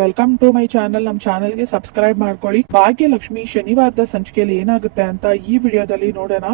Welcome to my channel ನಮ್ಮ ಚಾನಲ್ಗೆ subscribe ಮಾಡ್ಕೊಳ್ಳಿ. ಭಾಗ್ಯಲಕ್ಷ್ಮಿ ಶನಿವಾರದ ಸಂಚಿಕೆಯಲ್ಲಿ ಏನಾಗುತ್ತೆ ಅಂತ ಈ ವಿಡಿಯೋದಲ್ಲಿ ನೋಡೋಣ.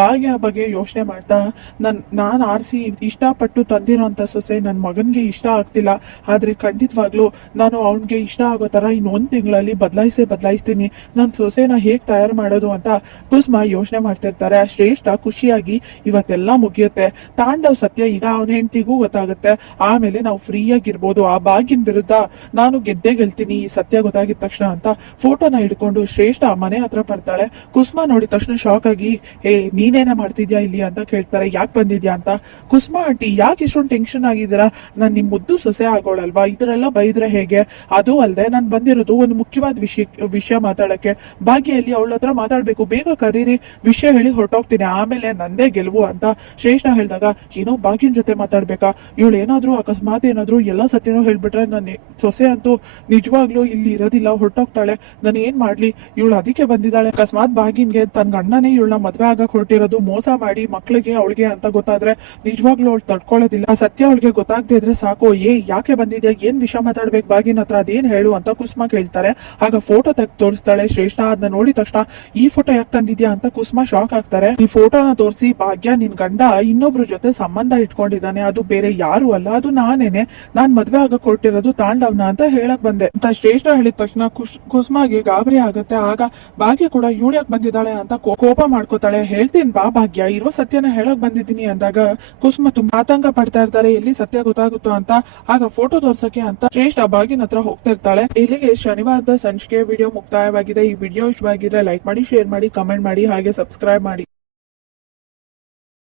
ಭಾಗ್ಯ ಬಗ್ಗೆ ಯೋಚನೆ ಮಾಡ್ತಾ, ನನ್, ನಾನ್ ಆರಿಸಿ ಇಷ್ಟಪಟ್ಟು ತಂದಿರೋಂಥ ಸೊಸೆ ನನ್ ಮಗನ್ಗೆ ಇಷ್ಟ ಆಗ್ತಿಲ್ಲ. ಆದ್ರೆ ಖಂಡಿತವಾಗ್ಲೂ ನಾನು ಅವನ್ಗೆ ಇಷ್ಟ ಆಗೋ ತರ ಇನ್ ಒಂದ್ ತಿಂಗಳಲ್ಲಿ ಬದಲಾಯಿಸೇ ಬದಲಾಯಿಸ್ತೀನಿ. ನನ್ ಸೊಸೆನ ಹೇಗ್ ತಯಾರು ಮಾಡೋದು ಅಂತ ಕುಸ್ಮ ಯೋಚನೆ ಮಾಡ್ತಿರ್ತಾರೆ. ಆ ಶ್ರೇಷ್ಠ ಖುಷಿಯಾಗಿ ಇವತ್ತೆಲ್ಲ ಮುಗಿಯುತ್ತೆ. ತಾಂಡವ್ ಸತ್ಯ ಈಗ ಅವನ ಹೆಂಡತಿಗೂ ಗೊತ್ತಾಗುತ್ತೆ. ಆಮೇಲೆ ನಾವು ಫ್ರೀ ಆಗಿರ್ಬೋದು. ಆ ಬಾಗಿನ ವಿರುದ್ಧ ನಾನು ಗೆದ್ದೇ ಗೆಲ್ತೀನಿ, ಈ ಸತ್ಯ ಗೊತ್ತಾಗಿದ ತಕ್ಷಣ ಅಂತ ಫೋಟೋನ ಹಿಡ್ಕೊಂಡು ಶ್ರೇಷ್ಠ ಮನೆ ಹತ್ರ ಬರ್ತಾಳೆ. ಕುಸುಮ ನೋಡಿದ ತಕ್ಷಣ ಶಾಕ್ ಆಗಿ, ಏ, ನೀನೇನ ಮಾಡ್ತಿದ್ಯಾ ಇಲ್ಲಿ? ಅಂತ ಕೇಳ್ತಾರೆ. ಯಾಕೆ ಬಂದಿದ್ಯಾ? ಅಂತ. ಕುಸುಮ ಆಂಟಿ, ಯಾಕೆ ಇಷ್ಟೊಂದು ಟೆನ್ಷನ್ ಆಗಿದ್ದೀರಾ? ನಾನ್ ನಿಮ್ಮ ಮುದ್ದು ಸೊಸೆ ಆಗೋಳಲ್ವಾ? ಇದರೆಲ್ಲ ಬೈದ್ರೆ ಹೇಗೆ? ಅದು ಅಲ್ಲದೆ ನಾನ್ ಬಂದಿರೋದು ಒಂದು ಮುಖ್ಯವಾದ ವಿಷಯ ವಿಷಯ ಮಾತಾಡಕ್ಕೆ. ಭಾಗ್ಯಲ್ಲಿ ಅವಳ ಹತ್ರ ಮಾತಾಡ್ಬೇಕು. ಬೇಗ ಕರೀರಿ. ವಿಷಯ ಹೇಳಿ ಹೊರಟೋಗ್ತೀನಿ. ಆಮೇಲೆ ನಂದೇ ಗೆಲುವು, ಅಂತ ಶ್ರೇಷ್ಠ ಹೇಳಿದಾಗ, ಏನೋ ಭಾಗ್ಯನ ಜೊತೆ ಮಾತಾಡ್ಬೇಕಾ? ಇವಳು ಏನಾದ್ರೂ ಅಕಸ್ಮಾತ್ ಏನಾದ್ರೂ ಎಲ್ಲ ಸತ್ಯನೂ ಹೇಳ್ಬಿಟ್ರೆ ನನ್ನ ಸೊಸೆ ಅಂತೂ ನಿಜವಾಗ್ಲೂ ಇಲ್ಲಿ ಇರೋದಿಲ್ಲ, ಹೊರಟೋಗ್ತಾಳೆ. ನಾನು ಏನ್ ಮಾಡ್ಲಿ? ಇವಳು ಅದಕ್ಕೆ ಬಂದಿದ್ದಾಳೆ. ಅಕಸ್ಮಾತ್ ಬಾಗಿನ್ಗೆ ತನ್ನ ಗಂಡನೇ ಇವಳನ್ನ ಮದ್ವೆ ಆಗಕ್ ಹೊರಟಿರೋದು ಮೋಸ ಮಾಡಿ ಮಕ್ಳಿಗೆ, ಅವಳಿಗೆ ಅಂತ ಗೊತ್ತಾದ್ರೆ ನಿಜವಾಗ್ಲೂ ಅವಳು ತಡ್ಕೊಳ್ಳೋದಿಲ್ಲ. ಸತ್ಯ ಅವಳಿಗೆ ಗೊತ್ತಾಗದೆ ಇದ್ರೆ ಸಾಕು. ಏ, ಯಾಕೆ ಬಂದಿದೆ ಏನ್ ವಿಷಯ ಮಾತಾಡ್ಬೇಕು? ಬಾಗಿನ ಹತ್ರ ಅದೇನ್ ಹೇಳು ಅಂತ ಕುಸ್ಮಾ ಕೇಳ್ತಾರೆ. ಆಗ ಫೋಟೋ ತೆಗೆದು ತೋರಿಸ್ತಾಳೆ. ಶ್ರೇಷ್ಠ ಅದನ್ನ ನೋಡಿದ ತಕ್ಷಣ, ಈ ಫೋಟೋ ಯಾಕೆ ತಂದಿದ್ಯಾ? ಅಂತ ಕುಸ್ಮಾ ಶಾಕ್ ಆಗ್ತಾರೆ. ಈ ಫೋಟೋನ ತೋರಿಸಿ, ಭಾಗ್ಯ, ನಿನ್ ಗಂಡ ಇನ್ನೊಬ್ರ ಜೊತೆ ಸಂಬಂಧ ಇಟ್ಕೊಂಡಿದ್ದಾನೆ. ಅದು ಬೇರೆ ಯಾರು ಅಲ್ಲ. ಅದು ನಾನೇನೆ. ನಾನ್ ಮದ್ವೆ ಆಗಕ್ ಹೊರಟಿರೋದು ತಾಂಡವ್ನ ಅಂತ ಹೇಳಕ್ ಬಂದೆ. ಅಂತ ಶ್ರೇಷ್ಠ ಹೇಳಿದ ತಕ್ಷಣ ಕುಶ್ ಕುಸುಮಾಗಿ ಗಾಬರಿ ಆಗುತ್ತೆ, ಆಗ ಭಾಗ್ಯ ಕೂಡ ಇವಳು ಬಂದಿದ್ದಾಳೆ ಅಂತ ಕೋಪ ಮಾಡ್ಕೋತಾಳೆ, ಹೇಳ್ತೀನಿ ಬಾ ಭಾಗ್ಯ ಇರೋ ಸತ್ಯನ ಹೇಳಕ್ ಬಂದಿದ್ದೀನಿ ಅಂದಾಗ ಕುಸುಮ ತುಂಬಾ ಆತಂಕ ಪಡ್ತಾ ಇರ್ತಾರೆ, ಎಲ್ಲಿ ಸತ್ಯ ಗೊತ್ತಾಗುತ್ತೋ ಅಂತ. ಆಗ ಫೋಟೋ ತೋರ್ಸಕ್ಕೆ ಅಂತ ಶ್ರೇಷ್ಠ ಭಾಗ್ಯನ ಹತ್ರ ಹೋಗ್ತಾ ಇರ್ತಾಳೆ. ಇಲ್ಲಿಗೆ ಶನಿವಾರದ ಸಂಚಿಕೆ ವಿಡಿಯೋ ಮುಕ್ತಾಯವಾಗಿದೆ. ಈ ವಿಡಿಯೋ ಇಷ್ಟವಾಗಿದ್ರೆ ಲೈಕ್ ಮಾಡಿ ಶೇರ್ ಮಾಡಿ ಕಮೆಂಟ್ ಮಾಡಿ, ಹಾಗೆ ಸಬ್ಸ್ಕ್ರೈಬ್ ಮಾಡಿ.